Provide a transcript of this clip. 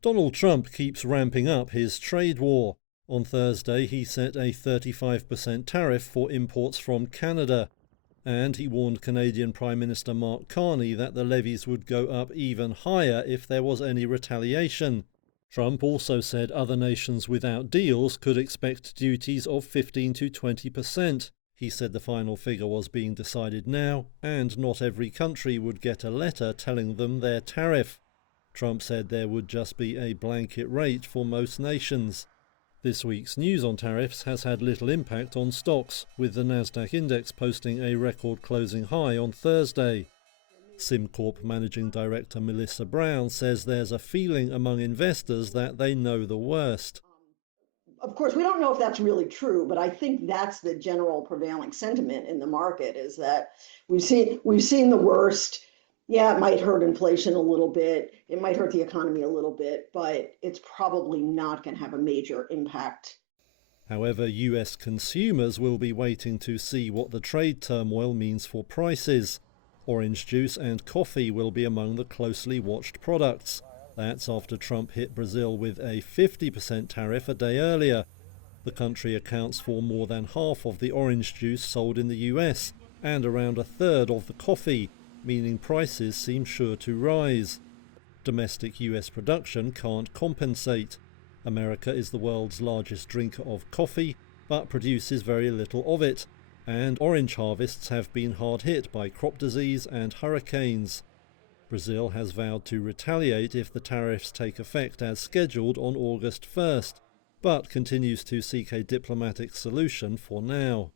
Donald Trump keeps ramping up his trade war. On Thursday, he set a 35% tariff for imports from Canada, and he warned Canadian Prime Minister Mark Carney that the levies would go up even higher if there was any retaliation. Trump also said other nations without deals could expect duties of 15 to 20%. He said the final figure was being decided now, and not every country would get a letter telling them their tariff. Trump said there would just be a blanket rate for most nations. This week's news on tariffs has had little impact on stocks, with the Nasdaq index posting a record closing high on Thursday. SimCorp Managing Director Melissa Brown says there's a feeling among investors that they know the worst. Of course, we don't know if that's really true, but I think that's the general prevailing sentiment in the market, is that we've seen the worst. Yeah, it might hurt inflation a little bit. It might hurt the economy a little bit, but it's probably not going to have a major impact. However, US consumers will be waiting to see what the trade turmoil means for prices. Orange juice and coffee will be among the closely watched products. That's after Trump hit Brazil with a 50% tariff a day earlier. The country accounts for more than half of the orange juice sold in the US and around a third of the coffee, meaning prices seem sure to rise. Domestic US production can't compensate. America is the world's largest drinker of coffee, but produces very little of it, and orange harvests have been hard hit by crop disease and hurricanes. Brazil has vowed to retaliate if the tariffs take effect as scheduled on August 1st, but continues to seek a diplomatic solution for now.